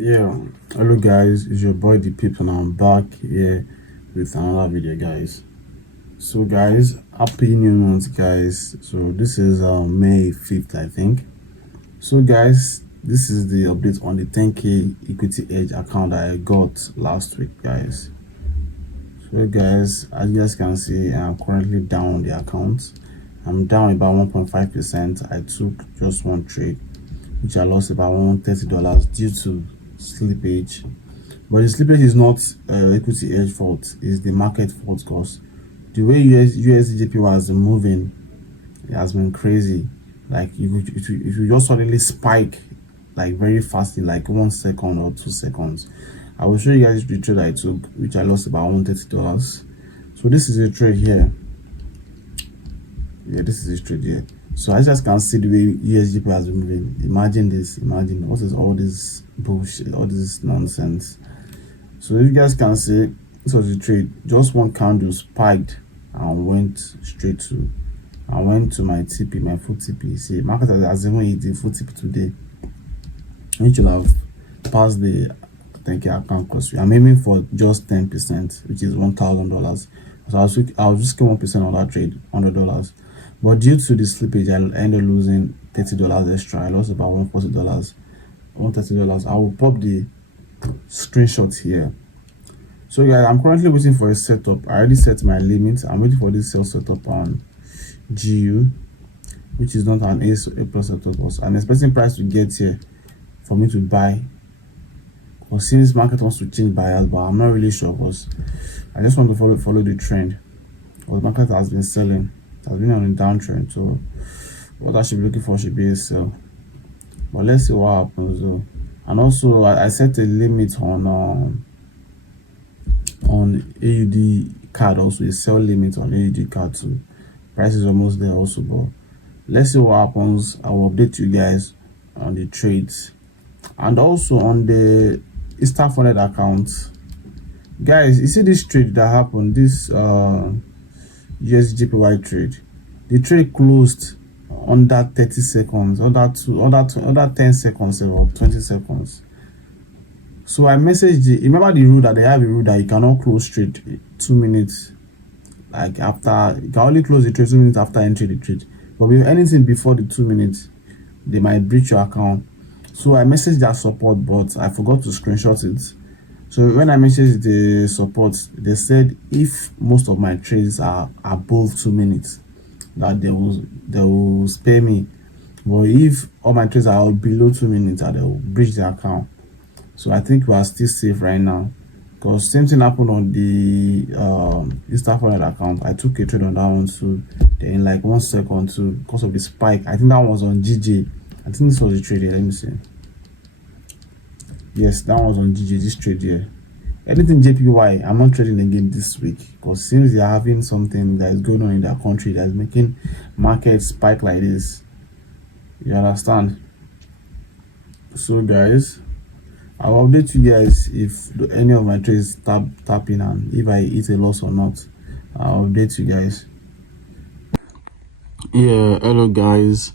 Yeah, hello guys, it's your boy the people and I'm back here with another video, guys. So guys, happy new month, guys. So this is May 5th, I think. So guys, this is the update on the 10k equity edge account that I got last week, guys. So guys, as you guys can see, I'm currently down on the account. I'm down about 1.5%. I took just one trade, which I lost about $130 due to slippage. But the slippage is not equity edge fault, it's the market fault, because the way USDJP has been moving, it has been crazy. Like if you just suddenly spike like very fastly, like 1 second or 2 seconds. I will show you guys the trade I took, which I lost about $130. So this is a trade here. Yeah, this is a trade here. So as you guys can see the way USDP has been moving. Imagine this, imagine what is all this bullshit, all this nonsense. So if you guys can see, this was the trade. Just one candle spiked and went straight to, I went to my TP, my full TP. See, market has even hit the full TP today. Which will have passed the 10k account cost. I'm aiming for just 10%, which is $1,000. So I'll just get 1% on that trade, $100. But due to the slippage, I ended up losing $30 extra. I lost about $140, $130. I will pop the screenshot here. So guys, I'm currently waiting for a setup. I already set my limit. I'm waiting for this sell setup on GU, which is not an A plus setup. I'm expecting price to get here for me to buy. Because since market wants to change buyers, but I'm not really sure, because I just want to follow the trend. Because the market has been selling, it has been on a downtrend. So what I should be looking for should be a sell. But let's see what happens though. And also I set a limit on AUD card, also a sell limit on AUD card too. Price is almost there also, but let's see what happens. I will update you guys on the trades and also on the Eastern Funded account. Guys, you see this trade that happened, this USDJPY trade. The trade closed under 30 seconds, under 10 seconds or 20 seconds. So I messaged remember the rule that they have a rule that you cannot close trade 2 minutes, like after, you can only close the trade 2 minutes after entering the trade. But if anything before the 2 minutes, they might breach your account. So I messaged that support, but I forgot to screenshot it. So when I messaged the support, they said if most of my trades are above 2 minutes, that they will spare me. But if all my trades are below 2 minutes, that they will breach the account. So I think we are still safe right now, because same thing happened on the Eastern Funded account. I took a trade on that one too. Then in like 1 second too, because of the spike. I think that was on GJ. I think this was the trade here. Let me see. Yes, that was on GJ, this trade here. Anything JPY, I'm not trading again this week, because since they are having something that is going on in their country that is making market spike like this. You understand? So guys, I'll update you guys if any of my trades tap in and if I hit a loss or not. I'll update you guys. Yeah, hello guys.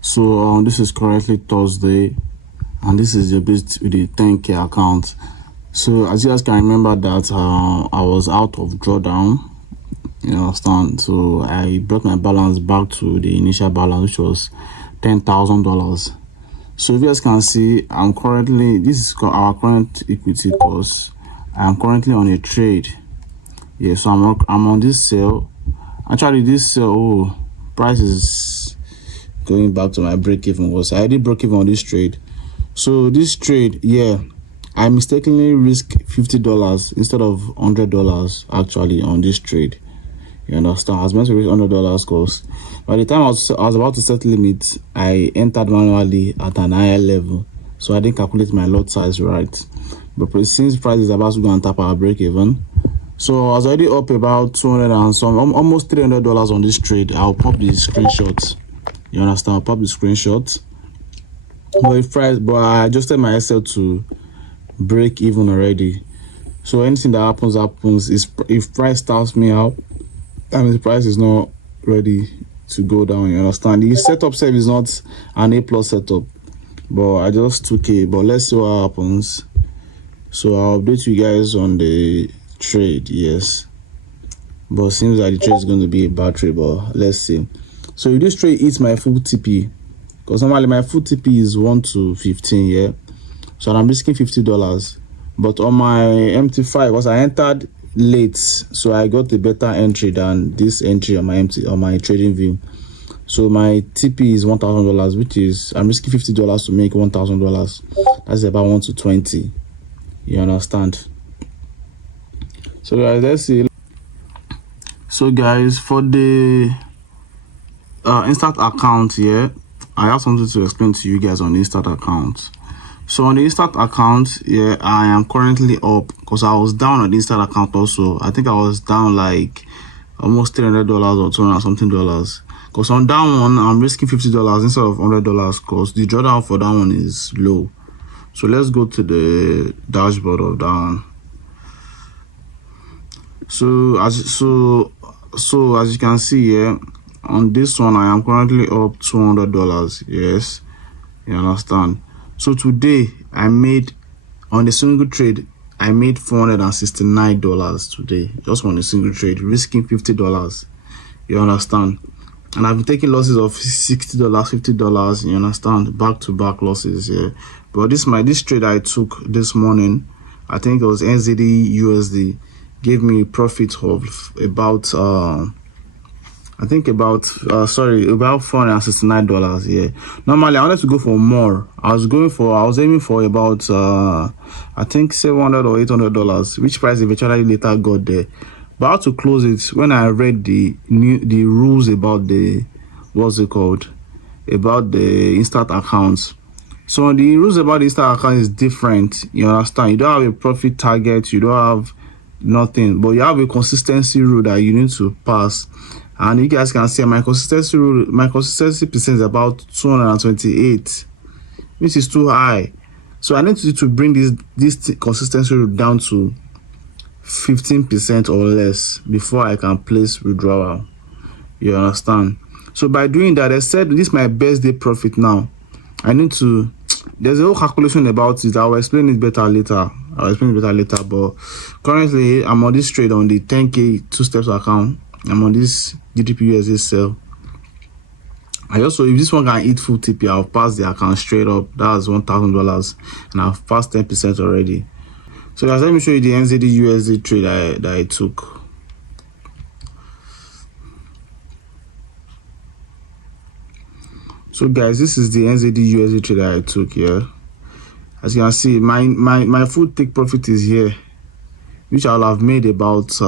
So this is currently Thursday, and this is the bit with the 10k account. So as you guys can remember that I was out of drawdown, you understand. So I brought my balance back to the initial balance, which was $10,000. So if you guys can see, I'm currently, this is our current equity cost. I'm currently on a trade. Yeah, so I'm on this sale. Actually this sale, price is going back to my break even. Was I already broke even on this trade. So this trade, yeah, I mistakenly risked $50 instead of $100 actually on this trade. You understand? I was meant to risk $100 cost. By the time I was about to set limit, I entered manually at an higher level, so I didn't calculate my lot size right. But since price is about to go and tap our break even, so I was already up about 200 and some, almost $300 on this trade. I'll pop the screenshot. You understand? I'll pop the screenshot. But if price, but I adjusted my Excel to break even already. So anything that happens is if price stops me out, that means the price is not ready to go down. You understand? The setup set is not an A plus setup, but I just took it. But let's see what happens. So I'll update you guys on the trade. Yes, but seems like the trade is going to be a bad trade, but let's see. So if this trade hits my full TP, because normally my full TP is 1 to 15, yeah, so I'm risking $50. But on my MT5, because I entered late, so I got a better entry than this entry on my trading view. So my TP is $1,000, which is I'm risking $50 to make $1,000. That's about 1 to 20. You understand? So guys, let's see. So guys, for the Instant account here, I have something to explain to you guys on the Instant account. So on the Instant account, yeah, I am currently up because I was down on the Instant account also. I think I was down like almost $300 or $200 something dollars. Because on that one, I'm risking $50 instead of $100 because the drawdown for that one is low. So let's go to the dashboard of that one. So as you can see here, on this one, I am currently up $200. Yes, you understand. So today I made, on a single trade, I made $469 today, just on a single trade, risking $50. You understand? And I've been taking losses of $60, $50. You understand? Back to back losses here. But this trade I took this morning, I think it was NZD USD, gave me a profit of about about $469. Yeah, normally I wanted to go for more. I was aiming for about I think $700 or $800, which price eventually later got there. But I had to close it when I read the rules about the about the Instant accounts. So the rules about the Instant account is different. You understand? You don't have a profit target, you don't have nothing, but you have a consistency rule that you need to pass. And you guys can see my consistency percent is about 228, which is too high. So I need to bring this consistency rule down to 15% or less before I can place withdrawal. You understand? So by doing that, I said this is my best day profit now. I need to, there's a whole calculation about it. I'll explain it better later. But currently I'm on this trade on the 10K 2 steps account. I'm on this GDP USD sell. I also, if this one can eat full TP, I'll pass the account straight up. That's $1,000, and I've passed 10% already. So guys, let me show you the NZD USD trade that I took. So guys, this is the NZD USD trade that I took here. As you can see, my full take profit is here, which I'll have made about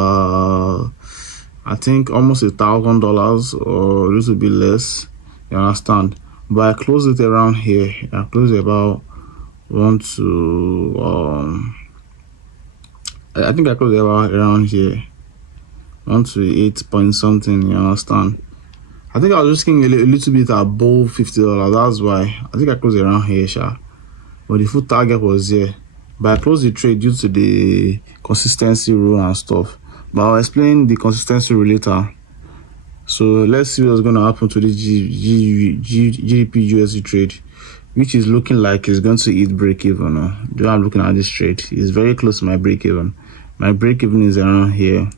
I think almost $1,000 or a little bit less. You understand? But I closed it around here. I closed it about I think I closed it about around here, 1 to 8 point something. You understand? I think I was risking a little bit above $50. That's why I think I closed it around here, sure. But the full target was here. But I closed the trade due to the consistency rule and stuff. But I'll explain the consistency rule later. So let's see what's going to happen to this GDP USD trade, which is looking like it's going to hit break even. Do I'm looking at this trade? It's very close to my break even. My break even is around here.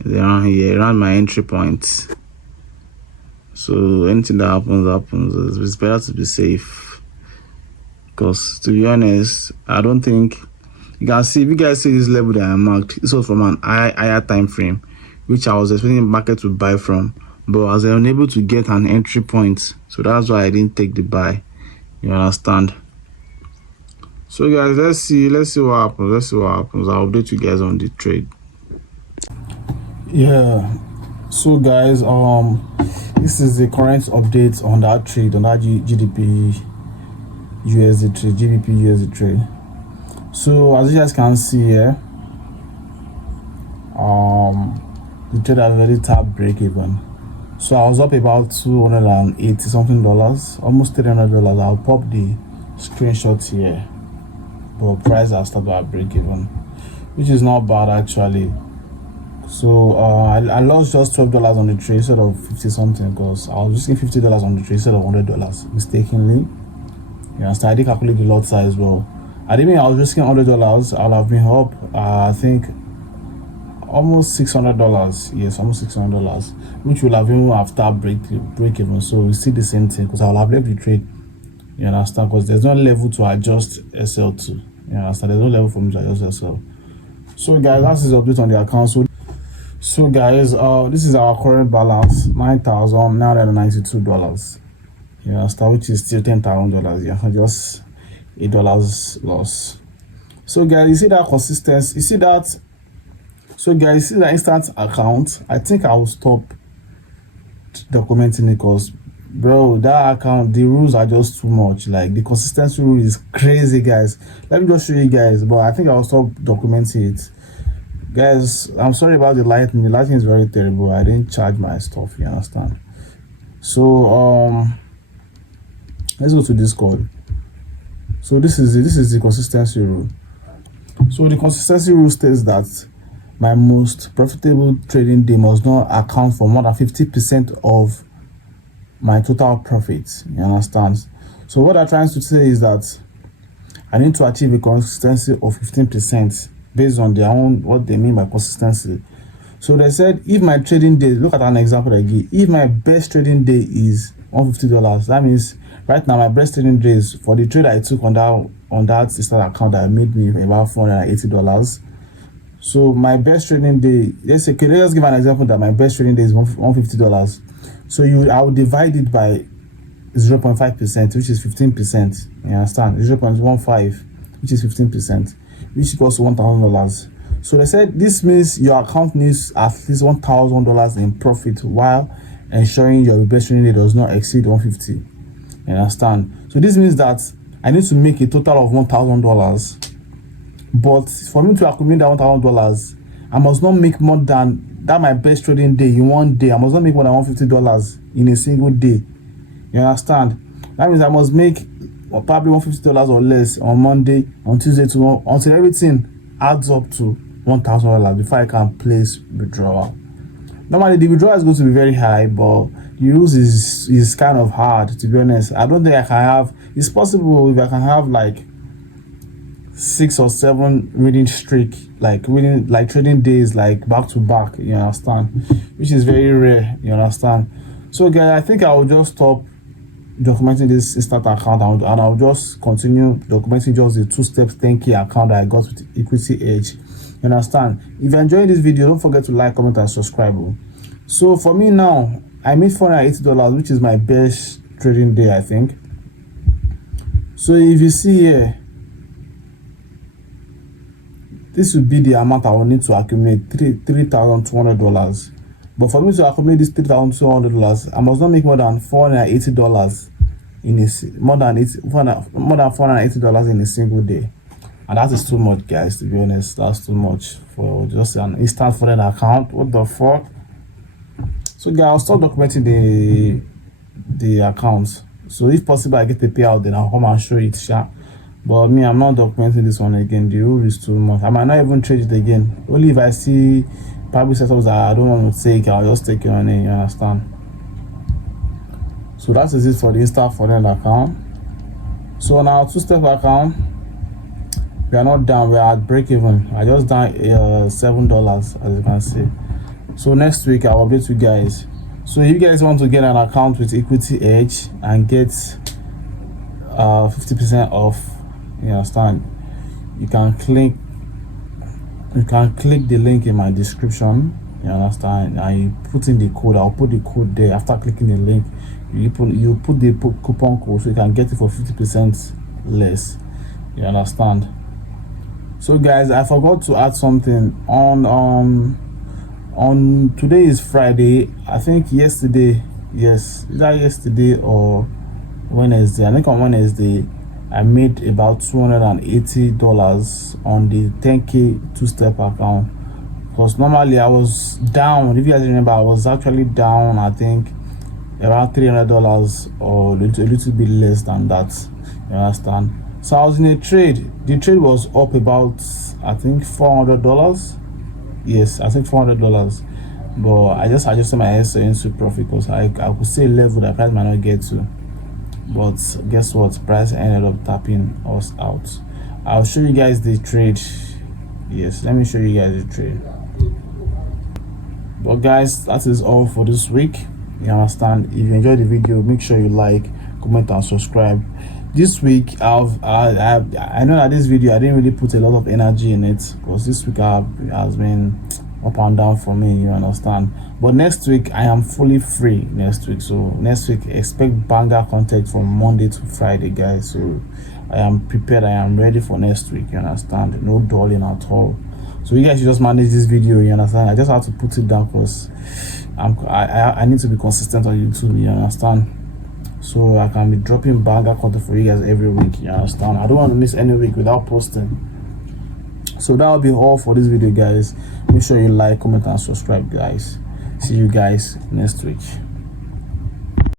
It's around here, around my entry point. So anything that happens. It's better to be safe. Because to be honest, I don't think you can see, if you guys see this level that I marked, this was from an higher time frame, which I was expecting the market to buy from, but I was unable to get an entry point, so that's why I didn't take the buy. You understand? So guys, let's see what happens. I'll update you guys on the trade. Yeah, so guys, this is the current update on that trade, on that GDP USD trade. So as you guys can see here, the trade has already tapped break even. So I was up about $280 something, almost $300. I'll pop the screenshot here, but price has started at break even, which is not bad actually. So I lost just $12 on the trade instead of 50 something, because I was risking $50 on the trade instead of $100 mistakenly. You understand? I did calculate the lot size as well. I didn't mean I was risking $100. I'll have been up, I think, almost $600. Yes, almost $600, which will have even after break even. So we see the same thing because I'll have left the trade. You understand? Because there's no level to adjust SL to. You understand? There's no level for me to adjust SL. So guys, that's his update on the account. So guys, this is our current balance, $9,992. You understand? Which is still $10,000. Yeah, just $8 loss. So guys, you see that consistency? You see that? So guys, you see the instant account? I think I will stop documenting it because, bro, that account, the rules are just too much. Like the consistency rule is crazy, guys. Let me just show you guys, but I think I'll stop documenting it. Guys, I'm sorry about the lighting. The lighting is very terrible. I didn't charge my stuff, you understand? So let's go to Discord. So this is the consistency rule. So the consistency rule states that my most profitable trading day must not account for more than 50% of my total profits. You understand? So what I'm trying to say is that I need to achieve a consistency of 15% based on their own, what they mean by consistency. So they said if my trading day, look at an example I give, if my best trading day is $150, that means right now my best trading days for the trade I took on that sister account that made me about $480. So my best trading day, let's say, can I just give an example that my best trading day is $150. So I will divide it by 0.5%, which is 15%. You understand? 0.15, which is 15%, which equals to $1,000. So they said this means your account needs at least $1,000 in profit while ensuring your best trading day does not exceed $150. You understand? So this means that I need to make a total of $1,000. But for me to accumulate that $1,000, I must not make more than that my best trading day in one day. I must not make more than $150 in a single day. You understand? That means I must make probably $150 or less on Monday, on Tuesday, until everything adds up to $1,000 before I can place withdrawal. Normally the withdrawal is going to be very high, but the rules is kind of hard, to be honest. I don't think I can have. It's possible if I can have like 6 or 7 winning streak, like trading days like back to back, you understand, which is very rare, you understand. So guys, I think I will just stop documenting this instant account and I'll just continue documenting just the 2-step 10K account that I got with Equity Edge. You understand? If you're enjoying this video, don't forget to like, comment and subscribe. So for me now, I made $480, which is my best trading day, I think. So if you see here, this would be the amount I will need to accumulate, $3,200. But for me to accumulate this $3,200, I must not make more than $480 more than $480 in a single day. And that is too much, guys, to be honest. That's too much for just an instant foreign account. What the fuck? So guys, I'll start documenting the accounts. So if possible I get the payout, then I'll come and show it, sure. But me, I'm not documenting this one again. The rule is too much. I might not even trade it again. Only if I see public setups that I don't want to take, I'll just take it on it, you understand? So that is it for the instant foreign account. So on our 2-step account, we are not down, we are at break even. I just down $7, as you can see. So next week I'll update you guys. So if you guys want to get an account with Equity Edge and get 50% off, you understand, you can click the link in my description, you understand, and you put in the code. I'll put the code there. After clicking the link, you put the coupon code so you can get it for 50% less, you understand. So guys, I forgot to add something on today is Friday. I think yesterday, yes, either yesterday or Wednesday, I think on Wednesday I made about $280 on the 10K 2-step account, because normally I was down. If you guys remember, I was actually down, I think around $300 or a little bit less than that, you understand. So I was in a trade. The trade was up about, I think, $400. Yes, I think $400. But I just adjusted my SL into profit because I could see a level that price might not get to. but guess what, price ended up tapping us out. I'll show you guys the trade. Yes, let me show you guys the trade. But guys, that is all for this week. You understand? If you enjoyed the video, make sure you like, comment and subscribe. This week I know that this video I didn't really put a lot of energy in it, because this week has been up and down for me, you understand. But next week I am fully free next week, so next week expect banger content from Monday to Friday, guys. So I am prepared, I am ready for next week, you understand. No dulling at all. So you guys should just manage this video, you understand. I just have to put it down because I need to be consistent on YouTube, you understand. So I can be dropping banger content for you guys every week, you understand. I don't want to miss any week without posting. So that'll be all for this video, guys. Make sure you like, comment and subscribe, guys. See you guys next week.